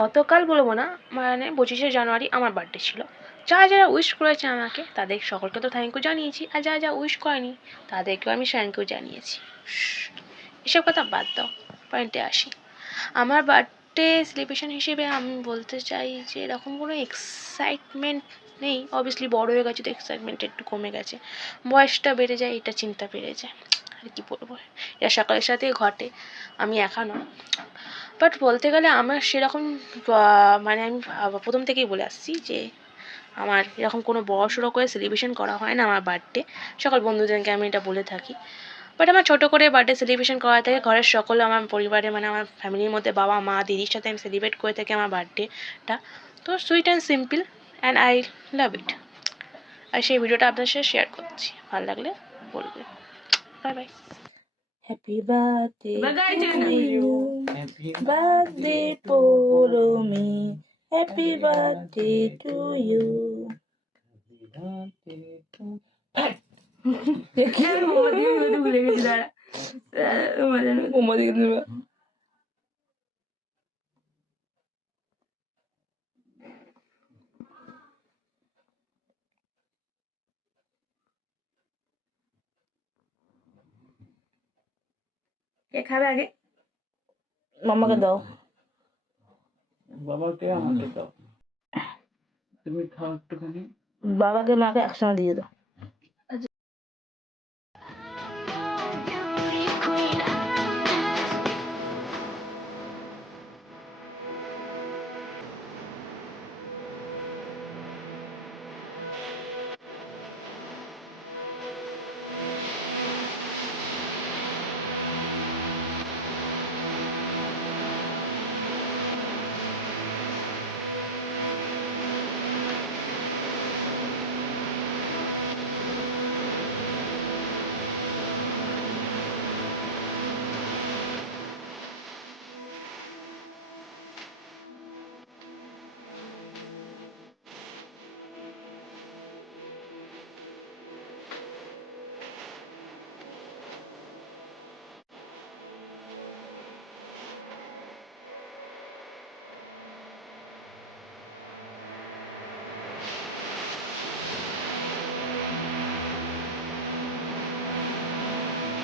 গতকাল বলবো না, মানে 25শে জানুয়ারি আমার বার্থডে ছিল। যারা যারা উইশ করেছে আমাকে তাদের সকলকে তো থ্যাংক ইউ জানিয়েছি, আর যারা যারা উইশ করেনি তাদেরকেও আমি থ্যাংক ইউ জানিয়েছি। এসব কথা বাদ দাও, পয়েন্টে আসি। আমার বার্থডে সেলিব্রেশন হিসেবে আমি বলতে চাই যে এরকম কোনো এক্সাইটমেন্ট নেই। অবভিয়াসলি বড় হয়ে গেছে তো এক্সাইটমেন্ট একটু কমে গেছে, বয়সটা বেড়ে যায়, এটা চিন্তা বেড়ে যায়। আর কি বলবো, এটা সকালের সাথে ঘটে, আমি একা নয়। বাট বলতে গেলে আমার সেরকম মানে আমি প্রথম থেকেই বলে আসছি যে আমার এরকম কোনো বড়সড় করে সেলিব্রেশন করা হয় না আমার বার্থডে। সকল বন্ধুদেরকে আমি এটা বলে থাকি। বাট আমার ছোটো করে বার্থডে সেলিব্রেশন করা থাকে ঘরের সকলে, আমার পরিবারে মানে আমার ফ্যামিলির মধ্যে বাবা মা দিদির সাথে আমি সেলিব্রেট করে থাকি আমার বার্থডেটা। তো sweet and simple and I love it. আর সেই ভিডিওটা আপনার সাথে শেয়ার করছি, ভালো লাগলে বলবে। Bye bye. Happy birthday to you. Happy birthday Polo me. Happy birthday to you. Happy birthday to কে খাবে আগে? মামাকে দাও, বাবাকে আমাকে দাও, তুমি খাও একটুখানি। বাবাকে মাকে একসঙ্গে দিয়ে দাও।